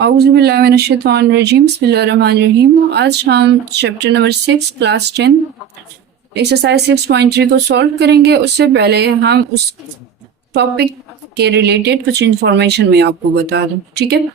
औज़ुबिल्लाहिमिनश्शैतानिर्रजीम बिस्मिल्लाहिर्रहमानिर्रहीम। आज हम चैप्टर नंबर 6 क्लास 10 एक्सरसाइज 6.3 को सॉल्व करेंगे। उससे पहले हम उस टॉपिक के रिलेटेड कुछ इंफॉर्मेशन मैं आपको बता दूं, ठीक है।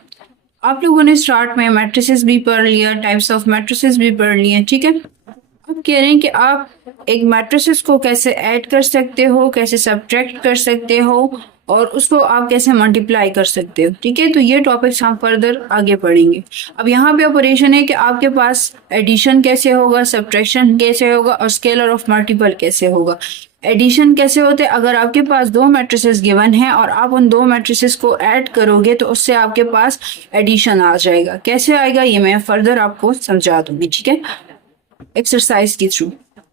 आप लोगों ने स्टार्ट में मैट्रिसेस भी पढ़ लिया, टाइप्स ऑफ मैट्रिसेस भी पढ़ लिए, ठीक है। अब कह रहे हैं कि आप एक मैट्रिसेस को कैसे ऐड कर सकते हो, कैसे सब्ट्रैक्ट कर सकते हो और उसको आप कैसे मल्टीप्लाई कर सकते हो, ठीक है। तो ये टॉपिक्स हम फर्दर आगे पढ़ेंगे। अब यहाँ पे ऑपरेशन है कि आपके पास एडिशन कैसे होगा, सब्ट्रैक्शन कैसे होगा और स्केलर ऑफ मल्टीपल कैसे होगा। एडिशन कैसे होते हैं, अगर आपके पास दो मैट्रिसेस गिवन है और आप उन दो मैट्रिसेस को ऐड करोगे तो उससे आपके पास एडिशन आ जाएगा। कैसे आएगा ये मैं फर्दर आपको समझा दूंगी, ठीक है, एक्सरसाइज के थ्रू।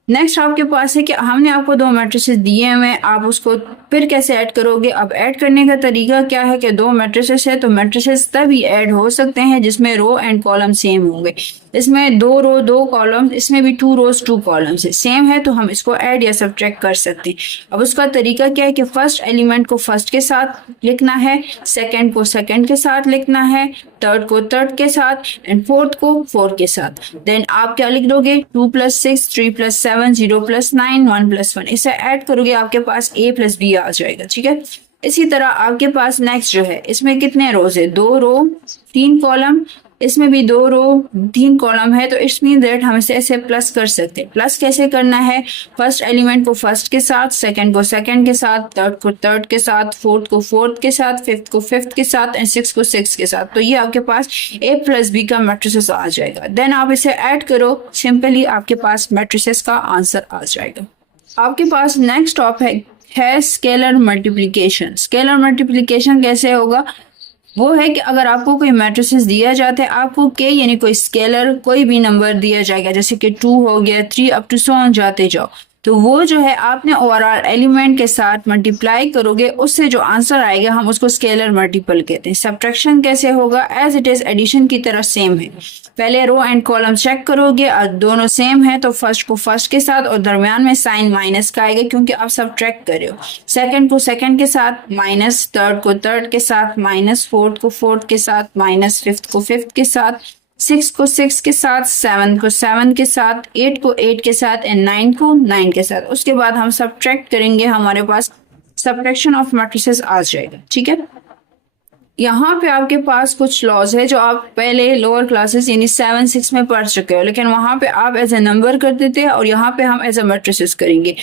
नेक्स्ट आपके पास है कि हमने आपको दो मैट्रिसेस दिए हुए, आप उसको फिर कैसे ऐड करोगे। अब ऐड करने का तरीका क्या है कि दो मैट्रिसेस है तो मैट्रिसेस तभी ऐड हो सकते हैं जिसमें रो एंड कॉलम सेम होंगे। इसमें दो रो दो कॉलम, इसमें भी टू रोज टू कॉलम्स है, सेम है तो हम इसको ऐड या सब्ट्रैक्ट कर सकते हैं। अब उसका तरीका क्या है कि फर्स्ट एलिमेंट को फर्स्ट के साथ लिखना है, सेकंड को सेकंड के साथ लिखना है, थर्ड को थर्ड के साथ एंड फोर्थ को फोर्थ के साथ। देन आप क्या लिख दोगे, 2 + 6, 3 + 7, 0 + 9, 1 + 1। इसे ऐड करोगे आपके पास a + b आ जाएगा, ठीक है। इसी तरह आपके पास नेक्स्ट जो है, इसमें कितने रोज है, 2 रो 3 कॉलम, इसमें भी 2 रो 3 कॉलम है तो इट्स मीन दैट हम इसे ऐसे प्लस कर सकते हैं। प्लस कैसे करना है, फर्स्ट एलिमेंट को फर्स्ट के साथ, सेकंड को सेकंड के साथ, थर्ड को थर्ड के साथ, फोर्थ को फोर्थ के साथ, फिफ्थ को फिफ्थ के साथ एंड सिक्स को सिक्स के साथ। तो ये आपके पास a + b का मैट्रिसेस आ जाएगा। देन आप इसे ऐड करो, सिंपली आपके पास मैट्रिसेस का आंसर आ जाएगा। आपके पास नेक्स्ट टॉपिक है स्केलर मल्टीप्लिकेशन। स्केलर मल्टीप्लिकेशन कैसे होगा, वो है कि अगर आपको कोई मैट्रिसेस दिया जाता है, आपको के यानी कोई स्केलर कोई भी नंबर दिया जाएगा, जैसे कि 2 हो गया, 3 अप टू सो ऑन जाते जाओ, तो वो जो है आपने ओवरऑल एलिमेंट के साथ मल्टीप्लाई करोगे, उससे जो आंसर आएगा हम उसको स्केलर मल्टीपल कहते हैं। सब्ट्रैक्शन कैसे होगा, एज इट इज एडिशन की तरह सेम है। पहले रो एंड कॉलम चेक करोगे और दोनों सेम है तो फर्स्ट को फर्स्ट के साथ और दरमियान में साइन माइनस का आएगा क्योंकि आप सब्ट्रैक्ट कर रहे हो। सेकंड को सेकंड के साथ माइनस, थर्ड को थर्ड के साथ माइनस, फोर्थ को फोर्थ के साथ माइनस, फिफ्थ को फिफ्थ के साथ, 6 को 6 के साथ, 7 को 7 के साथ, 8 को 8 के साथ एंड 9 को 9 के साथ। उसके बाद हम सब्ट्रैक्ट करेंगे, हमारे पास सब्ट्रैक्शन ऑफ मैट्रिसेस आ जाएगा, ठीक है। यहाँ पे आपके पास कुछ लॉज है जो आप पहले लोअर क्लासेस यानी 7, 6 में पढ़ चुके हो, लेकिन वहां पे आप एज ए नंबर कर देते हैं और यहाँ पे हम एज ए मैट्रिसेस करेंगे।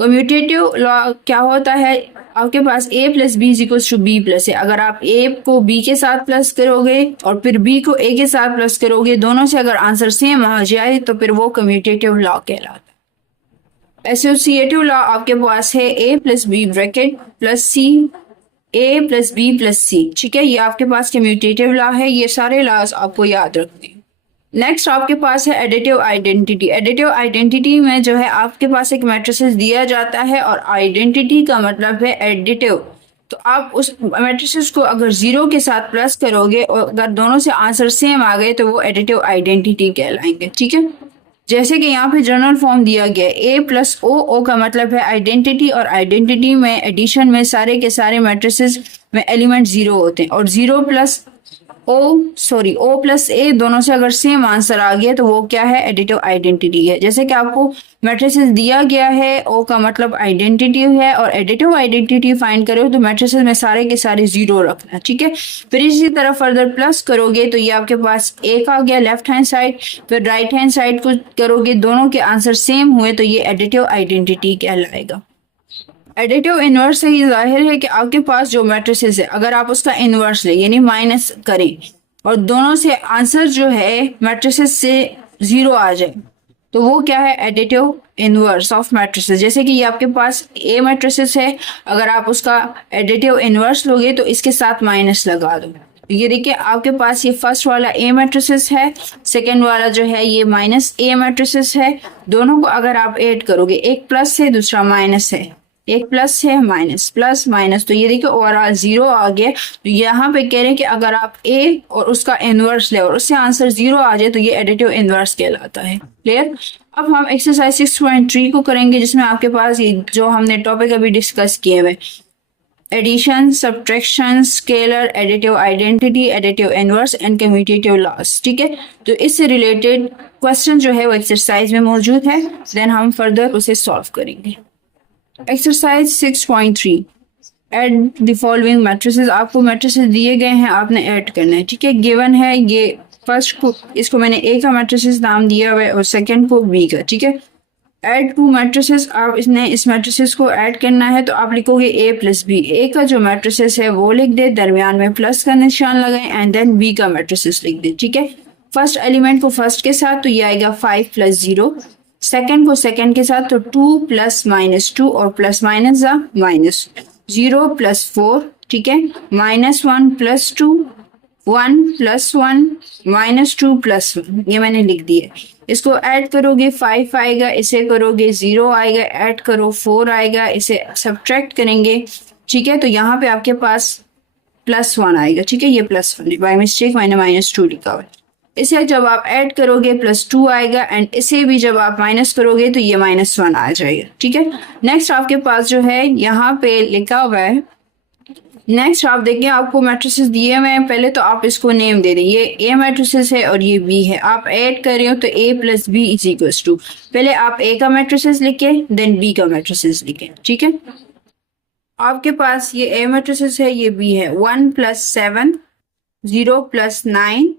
कम्यूटेटिव लॉ क्या होता है, आपके पास a + b = b+ है। अगर आप a को b के साथ प्लस करोगे और फिर b को a के साथ प्लस करोगे, दोनों से अगर आंसर सेम आ जाए तो फिर वो कम्यूटेटिव लॉ कहलाता है। एसोसिएटिव लॉ आपके पास है a + b + c, a + b + c, ठीक है। ये आपके पास कम्यूटेटिव लॉ है। ये सारे लॉज आपको याद रखने हैं। नेक्स्ट आपके पास है एडिटिव आइडेंटिटी। एडिटिव आइडेंटिटी में जो है आपके पास एक मैट्रिसेस दिया जाता है और आइडेंटिटी का मतलब है एडिटिव। तो आप उस मैट्रिसेस को अगर 0 के साथ प्लस करोगे और अगर दोनों से आंसर सेम आ गए तो वो एडिटिव आइडेंटिटी कहलाएंगे, ठीक है। जैसे कि यहाँ पे जनरल फॉर्म दिया गया है a + o, o का मतलब है आइडेंटिटी और आइडेंटिटी में एडिशन में सारे के सारे मैट्रिसेस में एलिमेंट 0 होते हैं और o + a दोनों से अगर सेम आंसर आ गया तो वो क्या है, एडिटिव आइडेंटिटी है। जैसे कि आपको मैट्रिसेस दिया गया है, o का मतलब आइडेंटिटी है और एडिटिव आइडेंटिटी फाइंड करो तो मैट्रिसेस में सारे के सारे 0 रखना, ठीक है। फिर इसी तरह फर्दर प्लस करोगे तो ये आपके पास एक आ गया लेफ्ट हैंड साइड, फिर राइट हैंड साइड को करोगे, दोनों के आंसर सेम हुए तो ये एडिटिव आइडेंटिटी कहलाएगा। एडिटिव इनवर्स से ही जाहिर है कि आपके पास जो मैट्रिसेस है अगर आप उसका इनवर्स ले यानी माइनस करें और दोनों से आंसर जो है मैट्रिसेस से 0 आ जाए तो वो क्या है, एडिटिव इनवर्स ऑफ मैट्रिसेस। जैसे कि ये आपके पास ए मैट्रिसेस है, अगर आप उसका एडिटिव इनवर्स लोगे तो इसके साथ माइनस लगा दो। ये देखिए आपके पास ये फर्स्ट वाला ए मैट्रिसेस है, सेकेंड वाला जो है ये माइनस ए मैट्रिसेस है। दोनों को अगर आप ऐड करोगे, एक प्लस है दूसरा माइनस है, एक प्लस है माइनस, प्लस माइनस, तो ये देखिए ओवरऑल 0 आ गया। तो यहाँ पे कह रहे हैं कि अगर आप a और उसका इनवर्स ले और उससे आंसर 0 आ जाए तो ये एडिटिव इनवर्स कहलाता है। क्लियर। अब हम एक्सरसाइज 6.3 को करेंगे जिसमें आपके पास ये जो हमने टॉपिक अभी डिस्कस किए हुए addition, subtraction, scalar, additive identity, additive inverse and commutative laws. ठीक है, तो इससे रिलेटेड क्वेश्चन जो है वो एक्सरसाइज में मौजूद है, देन हम फर्दर उसे सॉल्व करेंगे। Exercise 6.3, add the following matrices. आपको मैट्रिसेस दिए गए हैं, आपने ऐड करना है। ठीक है, गिवन है ये फर्स्ट को, इसको मैंने ए का मैट्रिसेस नाम दिया हुआ है और सेकंड को बी का। ठीक है, ऐड टू मैट्रिसेस, आप इसने इस मैट्रिसेस को ऐड करना है तो आप लिखोगे ए प्लस बी। ए का जो मैट्रिसेस है वो लिख दे, दरमियान में प्लस का निशान लगाए एंड देन बी का मैट्रिसेस लिख दे। ठीक है, फर्स्ट एलिमेंट को फर्स्ट के साथ तो ये आएगा 5 + 0, सेकंड को सेकंड के साथ तो 2 + -2 और प्लस माइनस जा माइनस, 0 + 4। ठीक है, -1 + 2, 1 + 1 -2 + 1, ये मैंने लिख दिया। इसको ऐड करोगे 5 आएगा, इसे करोगे 0 आएगा, ऐड करो 4 आएगा, इसे सब्ट्रैक्ट करेंगे। ठीक है, तो यहाँ पे आपके पास +1 आएगा। ठीक है, ये +1 बाय मिस्टेक मैंने -2 लिखा हुआ है। इसे जब आप ऐड करोगे +2 आएगा एंड इसे भी जब आप माइनस करोगे तो ये -1 आ जाएगा। ठीक है, नेक्स्ट आपके पास जो है यहाँ पे लिखा हुआ है, नेक्स्ट आप देखिए आपको मैट्रिसेस दिए हुए हैं, पहले तो आप इसको नेम दे दें। ये ए मैट्रिसेस है और ये बी है, आप ऐड कर रहे हो तो a + b = 2। पहले आप ए का मैट्रिसेस लिखे देन बी का मैट्रिसेस लिखे। ठीक है, आपके पास ये ए मैट्रिसेस है, ये बी है। 1 + 7, 0 + 9,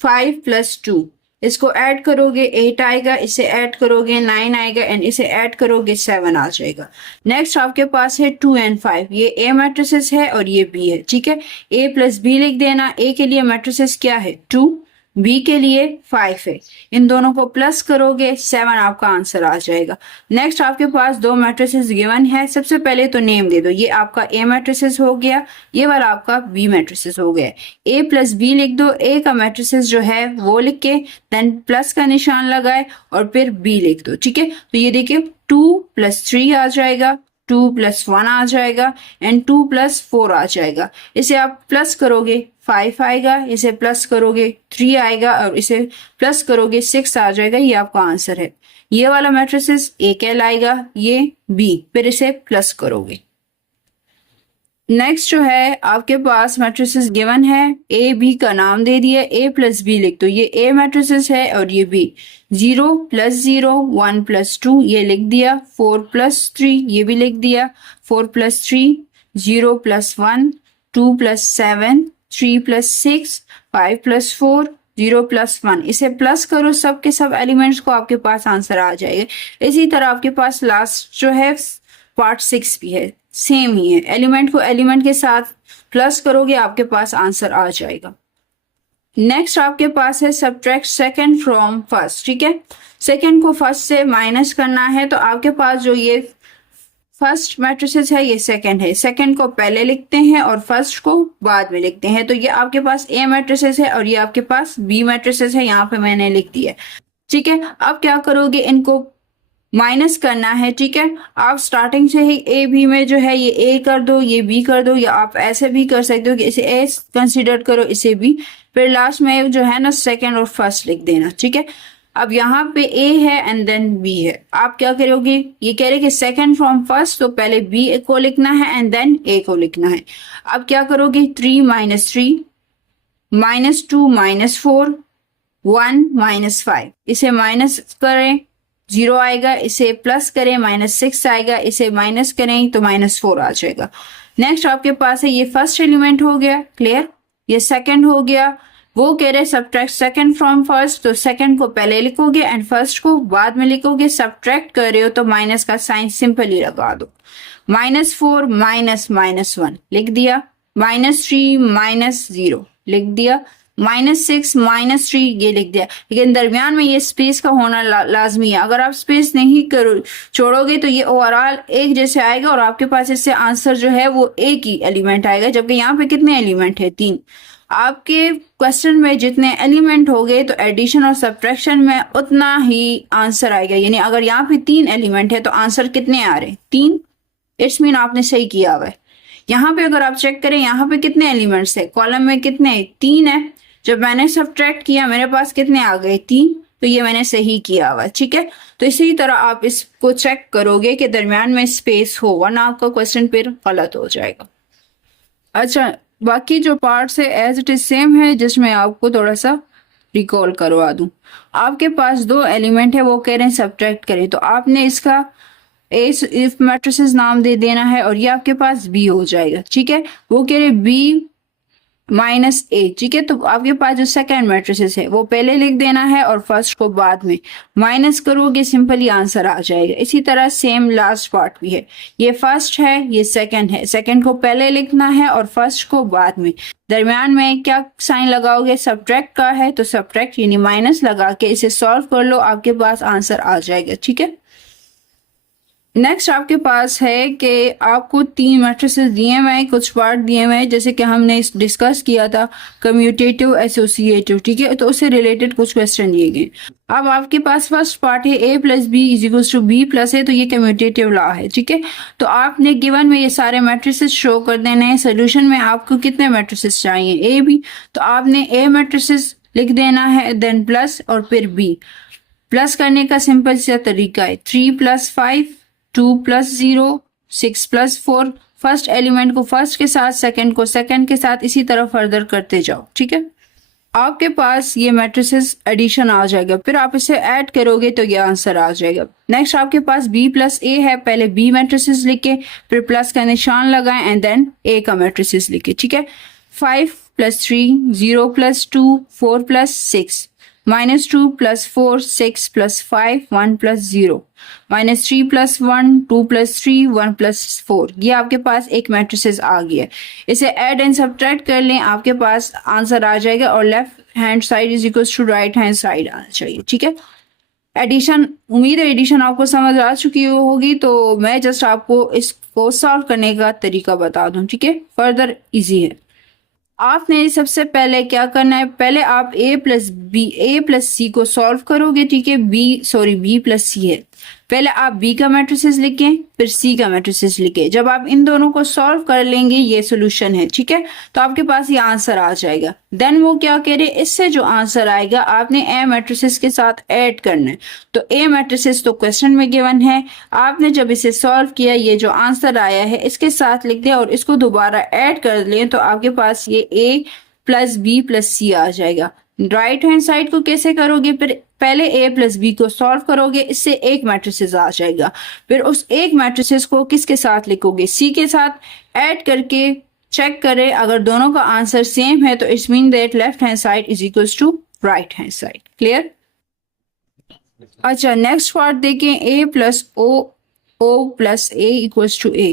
5 + 2, इसको ऐड करोगे 8 आएगा, इसे ऐड करोगे 9 आएगा एंड इसे ऐड करोगे 7 आ जाएगा। नेक्स्ट आपके पास है 2 और 5, ये ए मैट्रिसेस है और ये बी है। ठीक है, a + b लिख देना। ए के लिए मैट्रिसेस क्या है 2, बी के लिए 5 है, इन दोनों को प्लस करोगे 7 आपका आंसर आ जाएगा। नेक्स्ट आपके पास दो मैट्रिसेस गिवन है, सबसे पहले तो नेम दे दो। ये आपका ए मैट्रिसेस हो गया, ये वाला आपका बी मैट्रिसेस हो गया। a + b लिख दो, ए का मैट्रिसेस जो है वो लिख के देन प्लस का निशान लगाए और फिर b लिख दो। ठीक है, तो ये देखिए 2 + 3 आ जाएगा, 2 + 1 आ जाएगा एंड 2 + 4 आ जाएगा। इसे आप प्लस करोगे 5 आएगा, इसे प्लस करोगे 3 आएगा और इसे प्लस करोगे 6 आ जाएगा। ये आपका आंसर है। ये वाला मैट्रिसेस ए कहलाएगा, ये बी, फिर इसे प्लस करोगे। नेक्स्ट जो है आपके पास मैट्रिसेस गिवन है, ए बी का नाम दे दिया, a + b लिख दो। ये ए मैट्रिसेस है और ये बी। 0 + 0, 1 + 2 ये लिख दिया, 4 + 3 ये भी लिख दिया, 4 + 3, 0 + 1, 2 + 7, 3 + 6, 5 + 4, 0 + 1, इसे प्लस करो सब के सब एलिमेंट्स को, आपके पास आंसर आ जाएगा। इसी तरह आपके पास लास्ट जो है पार्ट 6 भी है, सेम ही है। एलिमेंट को एलिमेंट के साथ प्लस करोगे आपके पास आंसर आ जाएगा। नेक्स्ट आपके पास है सब्ट्रैक्ट सेकंड फ्रॉम फर्स्ट। ठीक है, सेकंड को फर्स्ट से माइनस करना है तो आपके पास जो ये फर्स्ट मैट्रिसेस है ये सेकंड है, सेकंड को पहले लिखते हैं और फर्स्ट को बाद में लिखते हैं। तो ये आपके पास ए मैट्रिसेस है और ये आपके पास बी मैट्रिसेस है, यहाँ पे मैंने लिख दिया। ठीक है, अब क्या करोगे, इनको माइनस करना है। ठीक है, आप स्टार्टिंग से ही ए बी में जो है ये ए कर दो, ये बी कर दो, या आप ऐसे भी कर सकते हो कि इसे ए कंसिडर करो, इसे बी, फिर लास्ट में जो है ना सेकंड और फर्स्ट लिख देना। ठीक है, अब यहाँ पे ए है एंड देन बी है, आप क्या करोगे, ये कह रहे कि सेकंड फ्रॉम फर्स्ट, तो पहले बी को लिखना है एंड देन ए को लिखना है। अब क्या करोगे, 3 - 3, -2 -4, 1 -5, इसे माइनस करें 0 आएगा, इसे प्लस करें -6 आएगा, इसे माइनस करें तो -4 आ जाएगा। नेक्स्ट आपके पास है ये फर्स्ट एलिमेंट हो गया, क्लियर। ये सेकंड हो गया, वो कह रहे सब्ट्रैक्ट सेकंड फ्रॉम फर्स्ट, तो सेकंड को पहले लिखोगे एंड फर्स्ट को बाद में लिखोगे। सब्ट्रैक्ट कर रहे हो तो माइनस का साइन सिंपली लगा दो। -4 -1 लिख दिया, -3 -0 लिख दिया, -6 -3 ये लिख दिया। लेकिन दरमियान में ये स्पेस का होना लाजमी है। अगर आप स्पेस नहीं करो छोड़ोगे तो ये ओवरऑल एक जैसे आएगा और आपके पास इससे आंसर जो है वो एक ही एलिमेंट आएगा, जबकि यहाँ पे कितने एलिमेंट है, 3। आपके क्वेश्चन में जितने एलिमेंट हो गए तो एडिशन और सब्ट्रैक्शन में उतना ही आंसर आएगा। यानी अगर यहाँ पे 3 एलिमेंट है तो आंसर कितने आ रहे हैं, 3। इट्स मीन आपने सही किया हुआ है। यहाँ पे अगर आप चेक करें, यहाँ पे कितने एलिमेंट्स है, कॉलम में कितने, 3 है। जब मैंने सब्ट्रैक्ट किया मेरे पास कितने आ गए, 3। तो ये मैंने सही किया हुआ, ठीक है। तो इसी तरह आप इसको चेक करोगे कि दरमियान में स्पेस हो, वरना आपका क्वेश्चन फिर गलत हो जाएगा। अच्छा, बाकी जो पार्ट्स है एज इट इज सेम है, जिसमें आपको थोड़ा सा रिकॉल करवा दूं। आपके पास दो एलिमेंट है, वो कह रहे हैं सब्ट्रैक्ट करें, तो आपने इसका इफ मैट्रिसेस नाम दे देना है और ये आपके पास बी हो जाएगा, ठीक है। वो कह रहे बी माइनस ए, ठीक है। तो आपके पास जो सेकंड मैट्रिसेस है वो पहले लिख देना है और फर्स्ट को बाद में, माइनस करोगे सिंपली आंसर आ जाएगा। इसी तरह सेम लास्ट पार्ट भी है, ये फर्स्ट है ये सेकंड है, सेकंड को पहले लिखना है और फर्स्ट को बाद में। दरमियान में क्या साइन लगाओगे, सब्ट्रैक्ट का है तो सब्ट्रैक्ट यानी माइनस लगा के इसे सॉल्व कर लो, आपके पास आंसर आ जाएगा, ठीक है। नेक्स्ट आपके पास है कि आपको तीन मैट्रिसेस दिए हुए हैं, कुछ पार्ट दिए हुए हैं, जैसे कि हमने डिस्कस किया था कम्यूटेटिव एसोसिएटिव, ठीक है। तो उससे रिलेटेड कुछ क्वेश्चन दिए गए। अब आपके पास फर्स्ट पार्ट है a plus B is equals to B plus है, तो ये कम्यूटेटिव लॉ है, ठीक है। तो आपने गिवन में ये सारे मैट्रिसेस शो कर देने हैं। सोल्यूशन में आपको कितने मैट्रिसेस चाहिए, a b, तो आपने a मैट्रिसेस लिख देना है, देन प्लस और फिर b। प्लस करने का सिंपल सा तरीका है 3 + 5, 2 + 0, 6 + 4। फर्स्ट एलिमेंट को फर्स्ट के साथ, सेकंड को सेकंड के साथ, इसी तरह फर्दर करते जाओ, ठीक है। आपके पास ये मैट्रिसेस एडिशन आ जाएगा, फिर आप इसे ऐड करोगे तो ये आंसर आ जाएगा। नेक्स्ट आपके पास b + a है, पहले b मैट्रिसेस लिखे, फिर प्लस का निशान लगाएं एंड देन a का मैट्रिसेस लिखे, ठीक है। 5 + 3, 0 + 2, 4 + 6, -2 + 4, 6 + 5, 1 + 0, -3 + 1, 2 + 3, 1 + 4। ये आपके पास एक मैट्रिसेस आ गया। इसे ऐड एंड सब्ट्रैक्ट कर लें, आपके पास आंसर आ जाएगा और left hand side is equal to right hand side आना चाहिए, ठीक है। एडिशन, उम्मीद है एडिशन आपको समझ आ चुकी होगी, तो मैं जस्ट आपको इसको सॉल्व करने का तरीका बता दूं, ठीक है। फर्दर इजी है। आपने सबसे पहले क्या करना है, पहले आप a + c को सॉल्व करोगे, ठीक है। b + c है, पहले आप b का मैट्रिसेस लिखें, फिर c का मैट्रिसेस लिखें। जब आप इन दोनों को सॉल्व कर लेंगे, ये सोल्यूशन है, ठीक है। तो आपके पास ये आंसर आ जाएगा। देन वो क्या कह रहे, इससे जो आंसर आएगा आपने a मैट्रिसेस के साथ ऐड करना है। तो a मैट्रिसेस तो क्वेश्चन में गिवन है, आपने जब इसे सॉल्व किया, ये जो आंसर आया है इसके साथ लिख दें और इसको दोबारा ऐड कर लें, तो आपके पास ये a + b + c आ जाएगा। राइट हैंड साइड को कैसे करोगे, फिर पहले a + b को सॉल्व करोगे, इससे एक मैट्रिसेस आ जाएगा। फिर उस एक मैट्रिसेस को किसके साथ लिखोगे, c के साथ ऐड करके चेक करें, अगर दोनों का आंसर सेम है तो it's mean that left hand side is equals to right hand side. Clear. अच्छा, नेक्स्ट पार्ट देखें, a + o + a equals to a।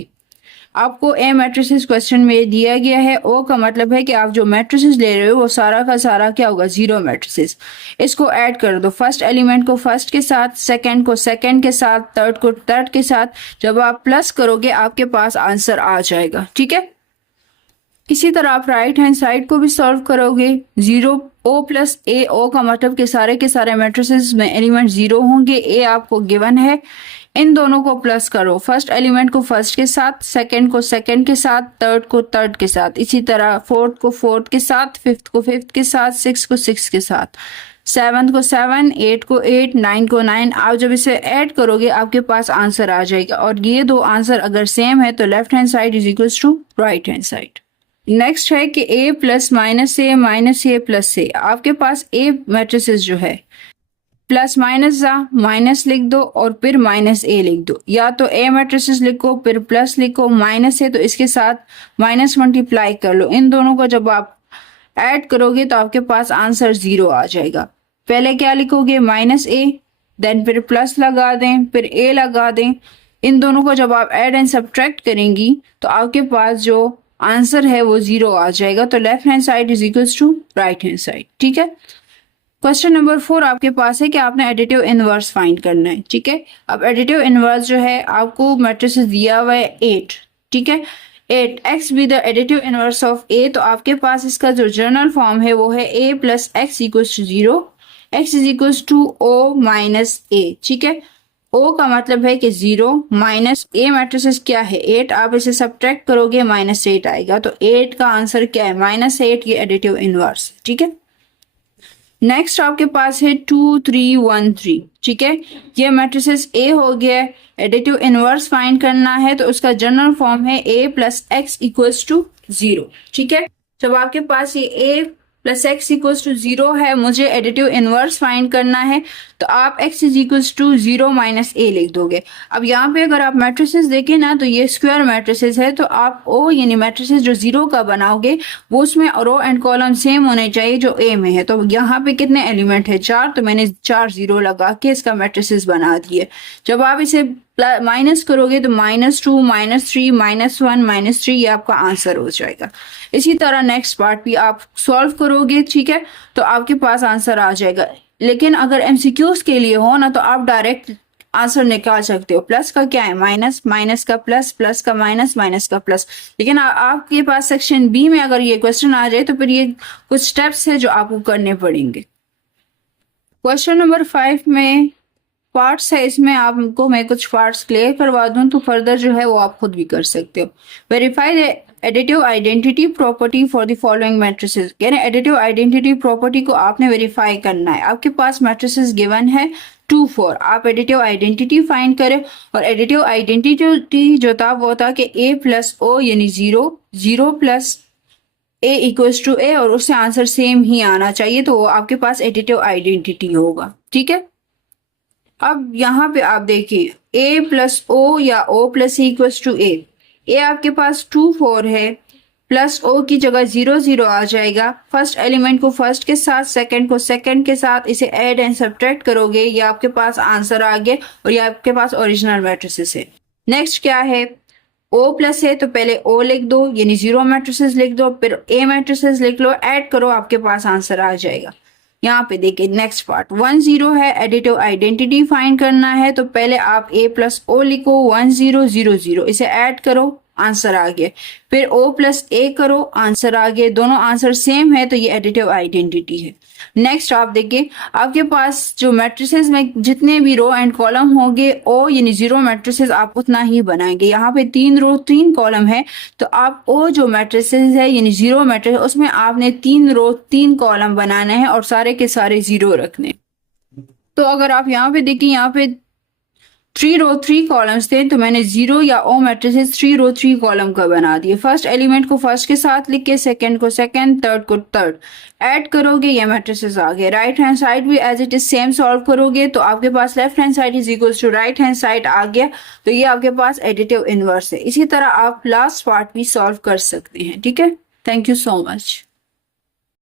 आपको ए मैट्रिसेस क्वेश्चन में दिया गया है। ओ का मतलब है कि आप जो मैट्रिसेस ले रहे हो वो सारा का सारा क्या होगा, 0 मैट्रिसेस। इसको ऐड कर दो, फर्स्ट एलिमेंट को फर्स्ट के साथ, सेकंड को सेकंड के साथ, थर्ड को थर्ड के साथ। जब आप प्लस करोगे आपके पास आंसर आ जाएगा, ठीक है। इसी तरह आप राइट हैंड साइड को भी सॉल्व करोगे। 0 o + a, o का मतलब कि सारे के सारे मैट्रिसेस में एलिमेंट 0 होंगे। a आपको गिवन है, इन दोनों को प्लस करो, फर्स्ट एलिमेंट को फर्स्ट के साथ, सेकंड को सेकंड के साथ, थर्ड को थर्ड के साथ, इसी तरह फोर्थ को फोर्थ के साथ, फिफ्थ को फिफ्थ के साथ, सिक्स को सिक्स के साथ, सेवंथ को 7, 8 को 8, 9 को 9। आप जब इसे ऐड करोगे आपके पास आंसर आ जाएगा। और ये दो आंसर अगर सेम है तो left hand side is equal to right hand side. Next है कि a + -a + a। आपके पास a मैट्रिसेस जो है, प्लस माइनस जा माइनस लिख दो और फिर -a लिख दो, या तो a मैट्रिसेस लिखो फिर प्लस लिखो, माइनस है तो इसके साथ माइनस मल्टीप्लाई कर लो। इन दोनों को जब आप ऐड करोगे तो आपके पास आंसर 0 आ जाएगा। पहले क्या लिखोगे, -a, देन फिर प्लस लगा दें, फिर a लगा दें। इन दोनों को जब आप ऐड एंड सब्ट्रैक्ट करेंगी तो आपके पास जो आंसर है वो 0 आ जाएगा। तो left hand side is equal to right hand side, ठीक है। क्वेश्चन नंबर 4 आपके पास है कि आपने एडिटिव इनवर्स फाइंड करना है, ठीक है। अब एडिटिव इनवर्स जो है, आपको मैट्रिसेस दिया हुआ है 8, ठीक है। 8x be the additive inverse of a, तो आपके पास इसका जो जनरल फॉर्म है वो है a + x = 0, x = o - a, ठीक है। o का मतलब है कि 0 माइनस a मैट्रिसेस क्या है 8, आप इसे सब्ट्रैक्ट करोगे -8 आएगा। तो 8 का आंसर क्या है, -8, ये एडिटिव इनवर्स, ठीक है। नेक्स्ट आपके पास है 2 3 1 3, ठीक है। ये मैट्रिसेस ए हो गया। एडिटिव इनवर्स फाइंड करना है तो उसका जनरल फॉर्म है a plus x equals to 0, ठीक है। जब आपके पास ये a plus x equals to 0 है, मुझे एडिटिव इनवर्स फाइंड करना है, तो आप x is equals to 0 minus a लिख दोगे। अब यहाँ पे अगर आप मैट्रिसेस देखें ना, तो ये स्क्वायर मैट्रिसेस है, तो आप ओ यानी मैट्रिसेस जो 0 का बनाओगे वो उसमें रो एंड कॉलम सेम होने चाहिए जो a में है। तो यहाँ पे कितने एलिमेंट है? 4, तो मैंने 4 0 लगा के इसका मैट्रिसेस बना दिए। जब आप इसे माइनस करोगे तो -2 -3 -1 -3 ये आपका आंसर हो जाएगा। इसी तरह नेक्स्ट पार्ट भी आप सॉल्व करोगे, ठीक है, तो आपके पास आंसर आ जाएगा। लेकिन अगर एमसीक्यूज के लिए हो ना, तो आप डायरेक्ट आंसर निकाल सकते हो। प्लस का क्या है? माइनस, माइनस का प्लस, प्लस का माइनस, माइनस का प्लस। लेकिन आपके पास सेक्शन बी में अगर ये क्वेश्चन आ जाए तो फिर ये कुछ स्टेप्स है जो आपको करने पड़ेंगे। क्वेश्चन नंबर 5 में पार्ट्स है, इसमें आपको मैं कुछ पार्ट्स क्लियर करवा दूं तो फर्दर जो है वो आप खुद भी कर सकते हो। Verify the additive identity property for the following matrices, यानी एडिटिव आइडेंटिटी प्रॉपर्टी को आपने वेरीफाई करना है। आपके पास मैट्रिसेस गिवन है 2 4, आप एडिटिव आइडेंटिटी फाइंड करें। और एडिटिव आइडेंटिटी जो था वो था कि a प्लस o यानी 0 0 plus a equals to a, और उससे आंसर सेम ही आना चाहिए, तो वो आपके पास एडिटिव आइडेंटिटी होगा, ठीक है। अब यहाँ पे आप देखिए a प्लस o या o plus equals to a, आपके पास 2 4 है, प्लस o की जगह 0 0 आ जाएगा। फर्स्ट एलिमेंट को फर्स्ट के साथ, सेकंड को सेकंड के साथ, इसे ऐड एंड सब्ट्रैक्ट करोगे, ये आपके पास आंसर आ गया और ये आपके पास ओरिजिनल मैट्रिसेस है। नेक्स्ट क्या है? o प्लस है तो पहले o लिख दो, यानी 0 मैट्रिसेस लिख दो, फिर a मैट्रिसेस लिख लो, ऐड करो, आपके पास आंसर आ जाएगा। यहाँ पे देखिए नेक्स्ट पार्ट 1 0 है, एडिटिव आइडेंटिटी फाइंड करना है, तो पहले आप a प्लस o लिखो, 1 0 0 0, इसे ऐड करो, आंसर आ गया। फिर o प्लस a करो, आंसर आ गया। दोनों आंसर सेम है तो ये एडिटिव आइडेंटिटी है। नेक्स्ट आप देखिए आपके पास जो मैट्रिसेस में जितने भी रो एंड कॉलम होंगे, o यानी 0 मैट्रिसेस आप उतना ही बनाएंगे। यहाँ पे 3 रो 3 कॉलम है, तो आप o जो मैट्रिसेस है यानी 0 मैट्रिस, उसमें आपने 3 रो 3 कॉलम बनाने हैं और सारे के सारे 0 रखने। तो अगर आप यहाँ पे देखिए, यहाँ पे 3 रो 3 कॉलम्स थे, तो मैंने 0 या o मैट्रिसेस 3 रो 3 कॉलम का बना दिए। फर्स्ट एलिमेंट को फर्स्ट के साथ लिख के, सेकंड को सेकंड, थर्ड को थर्ड, ऐड करोगे, ये मैट्रिसेस आ गए। राइट हैंड साइड भी as it is same solve करोगे, तो आपके पास left hand side is equals to right hand side आ गया, तो ये आपके पास एडिटिव इनवर्स है। इसी तरह आप लास्ट पार्ट भी सॉल्व कर सकते हैं, ठीक है। Thank you so much.